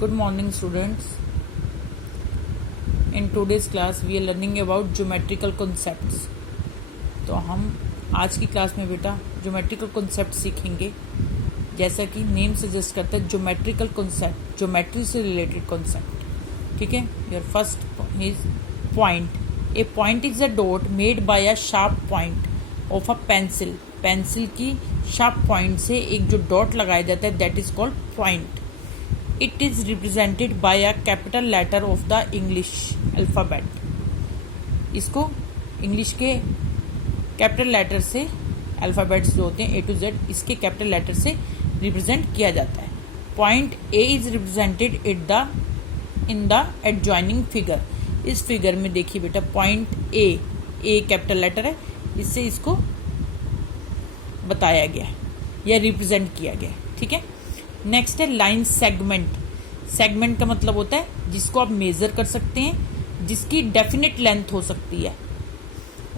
Good morning, students. In today's class we are learning about geometrical concepts. तो हम आज की क्लास में बेटा ज्योमेट्रिकल कॉन्सेप्ट सीखेंगे. जैसा कि नेम सजेस्ट करता है, ज्योमेट्रिकल कॉन्सेप्ट, ज्योमेट्री से रिलेटेड कॉन्सेप्ट. ठीक है. Your first is point. A point is a dot made by a sharp point of a pencil. Pencil की शार्प पॉइंट से एक जो डॉट लगाया जाता है, that is called point. It is represented by a capital letter of the English alphabet. इसको English के capital letter से अल्फ़ाबेट्स जो होते हैं A to Z, इसके कैपिटल लेटर से रिप्रेजेंट किया जाता है. Point A is represented in the adjoining figure. इस फिगर में देखिए बेटा, पॉइंट A कैपिटल लेटर है, इससे इसको बताया गया है या रिप्रेजेंट किया गया है. ठीक है. नेक्स्ट है लाइन सेगमेंट. सेगमेंट का मतलब होता है जिसको आप मेजर कर सकते हैं, जिसकी डेफिनेट लेंथ हो सकती है.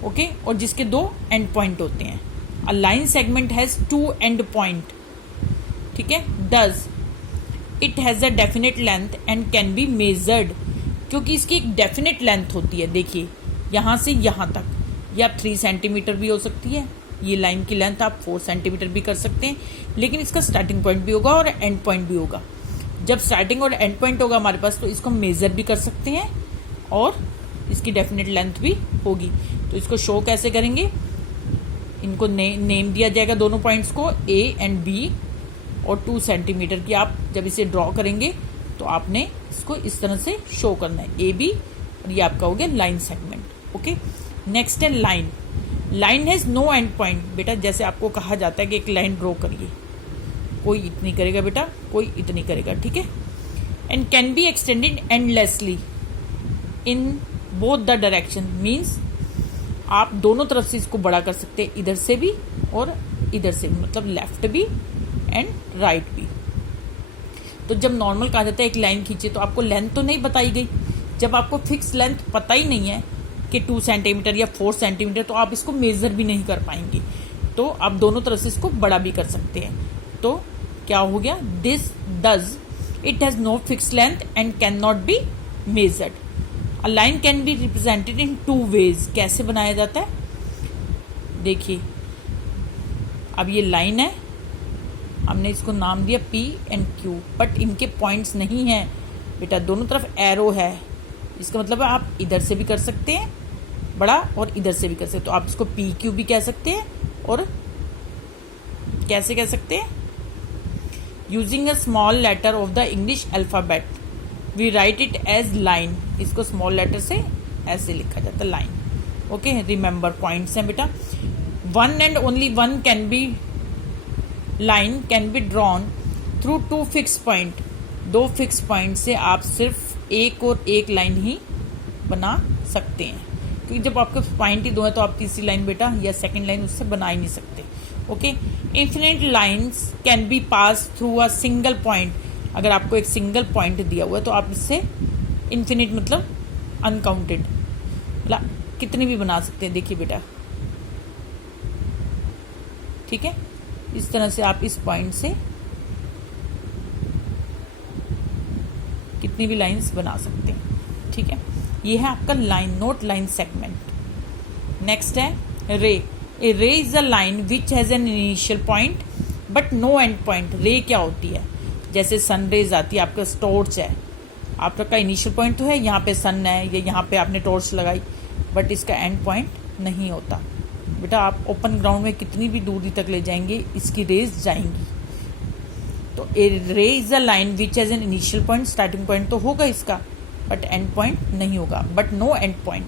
ओके. और जिसके दो एंड पॉइंट होते हैं. A line segment has two end point. ठीक है. Does it has a definite length and can be measured. क्योंकि इसकी एक डेफिनेट लेंथ होती है. देखिए, यहां से यहां तक ये आप 3 सेंटीमीटर भी हो सकती है. ये लाइन की लेंथ आप 4 सेंटीमीटर भी कर सकते हैं, लेकिन इसका स्टार्टिंग पॉइंट भी होगा और एंड पॉइंट भी होगा. जब स्टार्टिंग और एंड पॉइंट होगा हमारे पास, तो इसको मेजर भी कर सकते हैं और इसकी डेफिनेट लेंथ भी होगी. तो इसको शो कैसे करेंगे? इनको नेम दिया जाएगा दोनों पॉइंट्स को, A एंड B, और 2 सेंटीमीटर की आप जब इसे ड्रॉ करेंगे तो आपने इसको इस तरह से शो करना है, AB, और ये आपका हो गया लाइन सेगमेंट. ओके. नेक्स्ट है line. Line has no end point. बेटा, जैसे आपको कहा जाता है कि एक लाइन ड्रॉ करिए, कोई इतनी करेगा बेटा, कोई इतनी करेगा. ठीक है. And can be extended endlessly in both the direction. Means आप दोनों तरफ से इसको बड़ा कर सकते हैं, इधर से भी और इधर से भी, मतलब लेफ्ट भी एंड राइट भी. तो जब नॉर्मल कहा जाता है एक लाइन खींचिए, तो आपको लेंथ तो नहीं बताई गई. जब आपको फिक्स लेंथ पता ही नहीं है कि 2 सेंटीमीटर या 4 सेंटीमीटर, तो आप इसको मेजर भी नहीं कर पाएंगे. तो आप दोनों तरफ से इसको बड़ा भी कर सकते हैं. तो क्या हो गया? This does it has no fix length and can not be measured. A line can be represented in 2 ways. कैसे बनाया जाता है? देखिए, अब ये लाइन है, हमने इसको नाम दिया P एंड Q, बट इनके पॉइंट्स नहीं है बेटा, दोनों तरफ एरो है. इसका मतलब है आप इधर से भी कर सकते हैं बड़ा और इधर से भी कर सकते हैं. तो आप इसको PQ भी कह सकते हैं, और कैसे कह सकते हैं? Using a small letter of the English alphabet we write it as line. इसको स्मॉल लेटर से ऐसे लिखा जाता है, लाइन. ओके. रिमेंबर, पॉइंट्स हैं बेटा. One and only one can be line can be drawn through 2 fix point. 2 fix point से आप सिर्फ एक और एक लाइन ही बना सकते हैं, क्योंकि जब आपके पॉइंट ही 2 है तो आप तीसरी लाइन बेटा या सेकंड लाइन उससे बना ही नहीं सकते. Okay. Infinite lines can be pass through a single point. अगर आपको एक सिंगल पॉइंट दिया हुआ है तो आप इससे इन्फिनिट मतलब अनकाउंटेड, मतलब कितनी भी बना सकते हैं. देखिए बेटा, ठीक है, इस तरह से आप इस पॉइंट से कितनी भी लाइंस बना सकते हैं. ठीक है. ये है आपका line, note line segment. Next है ray. A ray is a line which has an initial point but no end point. Ray क्या होती है? जैसे सन रेज आती है, आपका टॉर्च है, आपका इनिशियल पॉइंट तो है, यहाँ पे सन है या यहाँ पे आपने टॉर्च लगाई, बट इसका एंड पॉइंट नहीं होता. बेटा, आप ओपन ग्राउंड में कितनी भी दूरी तक ले जाएंगे, इसकी रेज जाएंगी. तो a ray is a line which has an initial point. Starting point तो होगा इसका, बट एंड पॉइंट नहीं होगा, but no end point.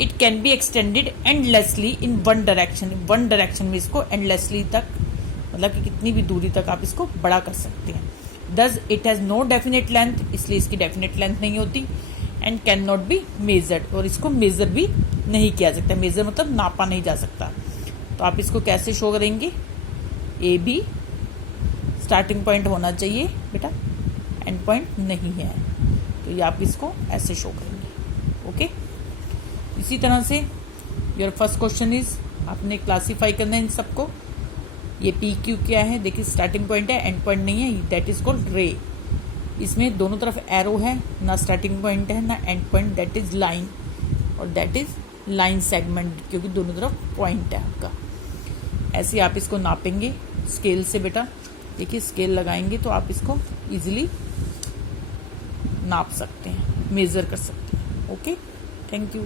It can be extended endlessly in one direction. One direction में इसको एंडलेसली तक, मतलब कि कितनी भी दूरी तक आप इसको बड़ा कर सकते हैं. Thus it has no definite length. इसलिए इसकी डेफिनेट लेंथ नहीं होती. And can not be measured. और इसको मेजर भी नहीं किया सकता. मेजर मतलब नापा नहीं जा सकता. तो आप इसको कैसे शो करेंगे? AB स्टार्टिंग पॉइंट होना चाहिए बेटा, एंड पॉइंट नहीं है, तो ये आप इसको ऐसे शो करेंगे. ओके. इसी तरह से योर फर्स्ट क्वेश्चन इज, आपने क्लासीफाई करना है इन सबको. ये PQ क्या है? देखिए, स्टार्टिंग पॉइंट है, एंड पॉइंट नहीं है, दैट इज कॉल्ड रे. इसमें दोनों तरफ एरो है, ना स्टार्टिंग पॉइंट है ना and point, that is line, और दैट इज लाइन सेगमेंट, क्योंकि दोनों तरफ पॉइंट है आपका। ऐसे आप इसको नापेंगे स्केल से बेटा। देखिए स्केल लगाएंगे तो आप इसको इजीली नाप सकते हैं, मेजर कर सकते हैं। Okay, thank you.